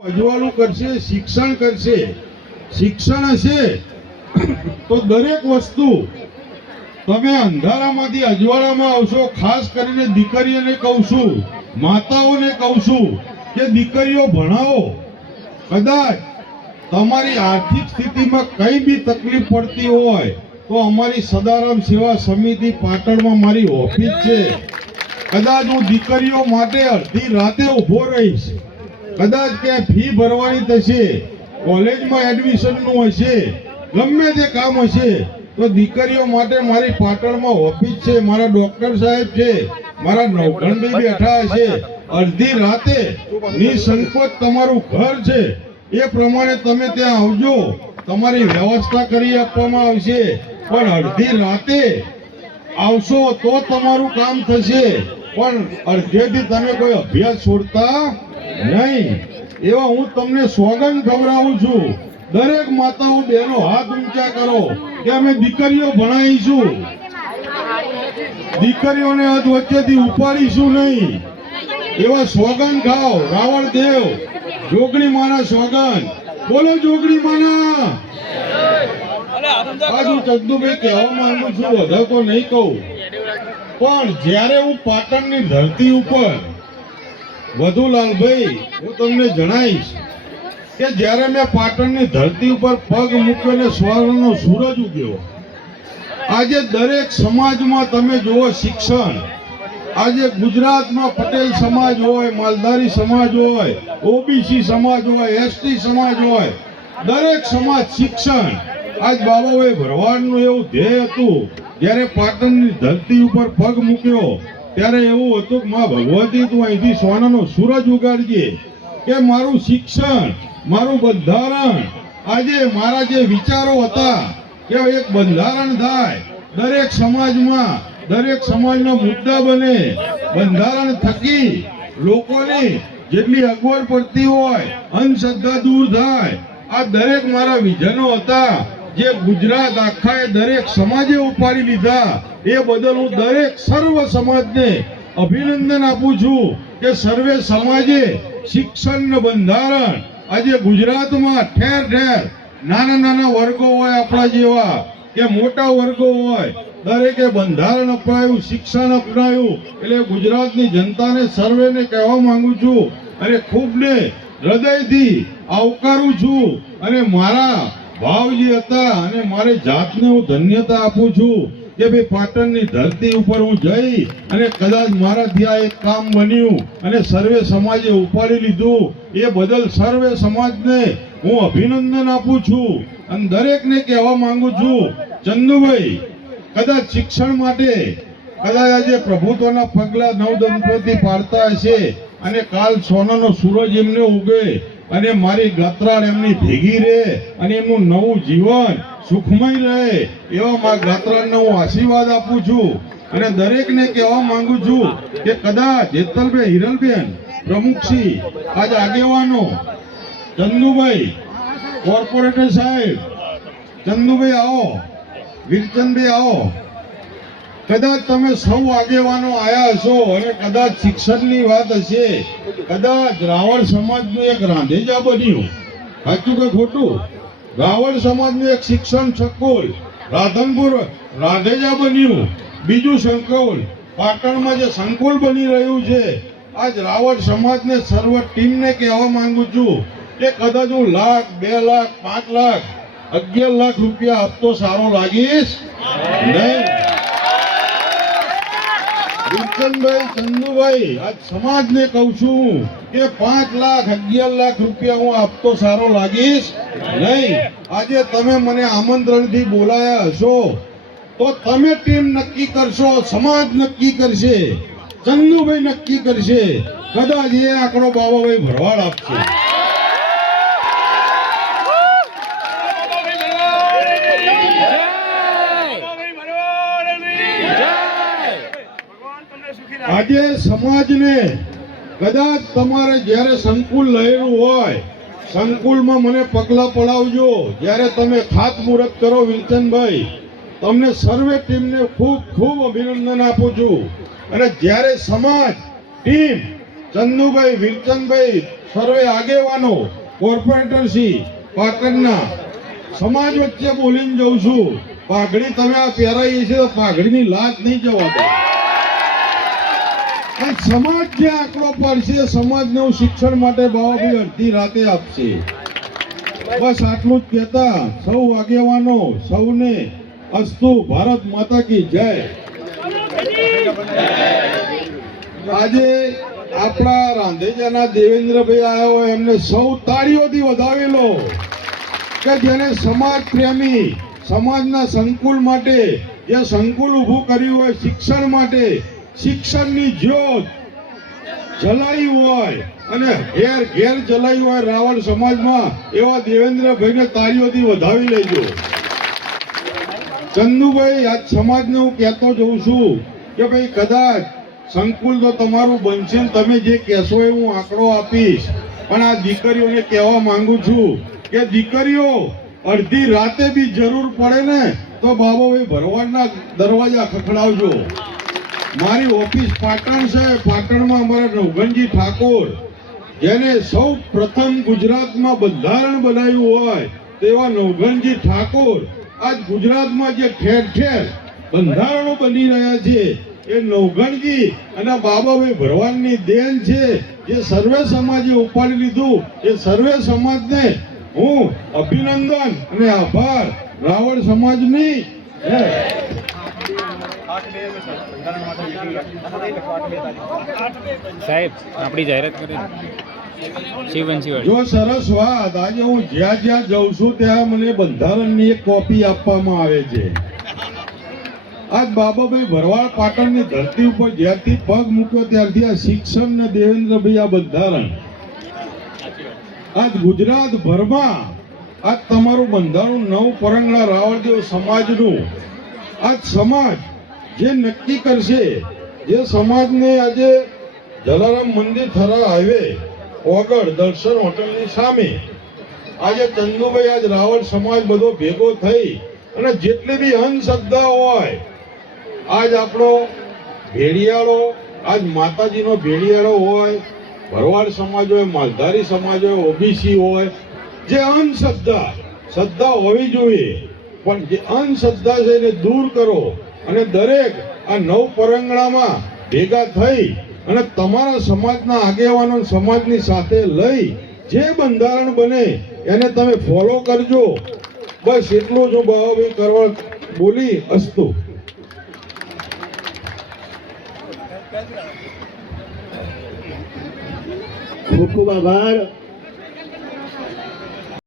અજવાળું કરશે, શિક્ષણ કરશે. શિક્ષણ હશે તો દરેક વસ્તુ તમે અંધારામાંથી અજવાળામાં આવશો. ખાસ કરીને દીકરીઓને કહું છું, માતાઓને કહું છું કે દીકરીઓ ભણાવો. કદાચ તમારી આર્થિક સ્થિતિમાં કઈ બી તકલીફ પડતી હોય તો અમારી સદારામ સેવા સમિતિ પાટણમાં મારી ઓફિસ છે. કદાચ હું દીકરીઓ માટે અડધી રાતે ઊભો રહીશ. કદાચ કે ફી ભરવાની થશે, કોલેજમાં એડમિશનનું હશે, ગમે તે કામ હશે તો દીકરીઓ માટે મારી પાટણમાં ઓફિસ છે. મારા ડોક્ટર સાહેબ છે, મારા નવઘણ બેઠા હશે. અડધી રાતે નિસંકોચ તમારું ઘર છે એ પ્રમાણે તમે ત્યાં આવજો. તમારી વ્યવસ્થા કરી આપવામાં આવશે. પણ અડધી રાતે આવશો તો તમારું કામ થશે. પણ અડધેથી તમે કોઈ અભ્યાસ છોડતા નહીં. એવા હું તમને સોગંદ ખવડાવું છું. દરેક માતાઓ બહેનો હાથ ઊંચા કરો કે અમે દીકરીઓ ભણાવીશું, દીકરીઓને હાથ વચ્ચેથી ઉપાડીશું નહીં. એવા સોગંદ ખાઓ. રાવણ દેવ જોગણી માના સોગંદ. બોલો જોગણી માના. આજ હું ચંદુભાઈ કહેવા માંગુ છું, વધારે તો નહીં કહું, પણ જ્યારે હું પાટણની ધરતી ઉપર વધુલાલભાઈ હું તમને જણાવીશ કે જ્યારે મેં પાટણની ધરતી ઉપર પગ મૂક્યો ને સ્વર્ણનો સૂરજ ઉગ્યો. આજે દરેક સમાજમાં તમે જુઓ શિક્ષણ. આજે ગુજરાતમાં પટેલ સમાજ હોય, માલધારી સમાજ હોય, ઓબીસી સમાજ હોય, એસટી સમાજ હોય, દરેક સમાજ શિક્ષણ. આજ બાબાભાઈ ભરવાડનું એવું ધ્યેય હતું. જ્યારે પાટણની ધરતી ઉપર પગ મૂક્યો ત્યારે એવું હતું કે માં ભગવતી તું અહીંથી સોનાનો સૂરજ ઉગાડજે, કે મારું શિક્ષણ, મારું બંધારણ. આજે મારા જે વિચારો હતા કે એક બંધારણ થાય, દરેક સમાજમાં દરેક સમાજના મુદ્દા બને, બંધારણ થકી લોકોની જેટલી અગવડ પડતી હોય અંધશ્રદ્ધા દૂર થાય. આ દરેક મારા વિઝનો હતા જે ગુજરાત આખાએ દરેક સમાજે ઉપાડી લીધા. એ બદલ હું દરેક સર્વ સમાજને અભિનંદન આપું છું કે સર્વે સમાજે શિક્ષણ બંધારણ આજે ગુજરાતમાં ઠેર ઠેર નાના નાના વર્ગો હોય આપણા જેવા કે મોટા વર્ગો હોય, દરેકે બંધારણ અપનાવ્યું, શિક્ષણ અપનાવ્યું. એટલે ગુજરાતની જનતાને સર્વેને કહેવા માંગુ છું અને ખૂબને હૃદયથી આવકારું છું. અને મારા ભાવ જે હતા અને મારી જાતને હું ધન્યતા આપું છું કે ભાઈ પાટણની ધરતી ઉપર હું જઈ અને કદાચ મારાથી આ એક કામ બન્યું અને સર્વે સમાજે ઉપાડી લીધું. એ બદલ સર્વે સમાજને હું અભિનંદન આપું છું. અને દરેકને કહેવા માંગુ છું, ચંદુભાઈ કદાચ શિક્ષણ માટે કદાચ આજે પ્રભુત્વના પગલા નવદંપતિ પાડતા હશે અને કાલ સોનાનો સૂરજ એમને ઉગે અને મારી ગાત્રાળ એમની ભેગી રહે અને એમનું નવું જીવન સુખમય રહે એવા મા ગાત્રાળને હું આશીર્વાદ આપું છું. અને દરેકને કહેવા માંગુ છું કે કદાચ હેતલબેન, હિરલબેન, પ્રમુખશ્રી, આજ આગેવાનો, ચંદુભાઈ, કોર્પોરેટર સાહેબ, ચંદુભાઈ આવો, વીરચંદભાઈ આવો. કદાચ તમે સૌ આગેવાનો આયા હશો અને કદાચ શિક્ષણની વાત હશે. કદાચ રાવળ સમાજનું એક રાંધેજા બન્યું, સાચું કે ખોટું? રાવળ સમાજનું એક શિક્ષણ સંકુલ રાધનપુર રાંધેજા બન્યું. બીજું સંકુલ પાટણમાં જે સંકુલ બની રહ્યું છે. આજ રાવળ સમાજને સર્વ ટીમને કહેવા માંગુ છું કે કદાચ હું લાખ, 2 લાખ, 5 લાખ, 11 લાખ રૂપિયા હપ્તો સારો લાગીશ નહીં. વિરચંદભાઈ, ચંદુભાઈ, આજ સમાજને કહું છું કે 5 લાખ, 11 લાખ રૂપિયા હું આપતો સારો લાગીશ નહીં. આજે તમે મને આમંત્રણથી બોલાયા હશો તો તમે ટીમ નક્કી કરશો, સમાજ નક્કી કરશે, ચંદુભાઈ નક્કી કરશે. કદાચ એ આંકડો બાબાભાઈ ભરવાડ આપશે. આજે સમાજને કદાચ તમારે જ્યારે સંકુલ લહેરું હોય, સંકુલમાં મને પગલા પડાવજો. જ્યારે તમે ખાતમુહૂર્ત કરો વિરચંદભાઈ, તમને સર્વે ટીમને ખૂબ ખૂબ અભિનંદન આપું છું. અને જ્યારે સમાજ ટીમ ચંદુભાઈ, વિરચંદભાઈ, સર્વે આગેવાનો, કોર્પોરેટરશ્રી પાટણના સમાજ વચ્ચે બોલીને જઉં છું. પાઘડી તમે આ પહેરાઈ છે તો પાઘડીની લાજ નહીં જવા દે. આ સમાજ જે આંકડો પાડશે, સમાજને હું શિક્ષણ માટે બાબાભાઈ અડધી રાતે આપશે. બસ આટલું જ કહેતા સૌ આગેવાનો સૌને અસ્તુ. ભારત માતા કી જય. આજે આપણા રાંધેજાના દેવેન્દ્રભાઈ આવ્યા હોય, એમને સૌ તાળીઓથી વધાવેલો કે જેને સમાજ પ્રેમી, સમાજના સંકુલ માટે જે સંકુલ ઊભું કર્યું હોય, શિક્ષણ માટે શિક્ષણની જ્યોત જલાઈ હોય અને ઘેર ઘેર જલાઈ હોય રાવળ સમાજમાં, એવા દેવેન્દ્રભાઈને તાળીઓથી વધાવી લેજો. ચંદુભાઈ, આજ સમાજને હું કહેતો જઉં છું કે ભાઈ કદાચ સંકુલ તો તમારું બનશે ને તમે જે કહેશો એ હું આંકડો આપીશ, પણ આ દીકરીઓને કહેવા માંગુ છું કે દીકરીઓ અડધી રાતે બી જરૂર પડે ને તો બાબાભાઈ ભરવાડના દરવાજા ખખડાવજો. મારી ઓફિસ પાટણ છે. પાટણમાં અમારા નવઘણજી ઠાકોર, જેને સૌ પ્રથમ ગુજરાતમાં બંધારણ બનાવ્યું હોય તેવા નવઘણજી ઠાકોર આજ ગુજરાતમાં જે ઠેર ઠેર બંધારણો બની રહ્યા છે એ નવઘણજી અને બાબાભાઈ ભરવાડની દેન છે. જે સર્વે સમાજે ઉપાડી લીધું એ સર્વે સમાજને હું અભિનંદન અને આભાર. રાવળ સમાજની સાહેબ આપણી જાહેરાત કરી શિવવંશી જો સરસ વાત. આજે હું જ્યાં જ્યાં જઉં છું ત્યાં મને બંધારણની એક કોપી આપવામાં આવે છે. આજ બાબાભાઈ ભરવાડ પાટણની ધરતી ઉપર જ્યારથી પગ મૂક્યો ત્યારથી આ શિક્ષણ ને દેવેન્દ્રભાઈ આ બંધારણ આજ ગુજરાત ભરમાં આજ તમારું બંધારણ નવ પરંગણા રાવળદેવ સમાજનું આજ સમાજ જે નક્કી કરશે, જે સમાજને આજે જલારામ મંદિર થરા હાઈવે ઓગળ દર્શન હોટલની સામે આજે ચંદુભાઈ આજ રાવળ સમાજ બધો ભેગો થઈ અને જેટલી બી અંધશ્રદ્ધા હોય, આજ આપણો ભેડિયાળો, આજ માતાજીનો ભેડિયાળો હોય, ભરવાડ સમાજ હોય, માલધારી સમાજ હોય, ઓબીસી હોય, જે શ્રદ્ધા હોવી જોઈએ, પણ જે અંધશ્રદ્ધા છે એને દૂર કરો અને દરેક આ નવ પરંગણામાં ભેગા થઈ અને તમારા સમાજના આગેવાનો સમાજની સાથે લઈ જે બંધારણ બને એને તમે ફોલો કરજો. બસ એટલું જ હું બાબાભાઈ કરવા બોલી. અસ્તુ. ખૂબ ખૂબ આભાર.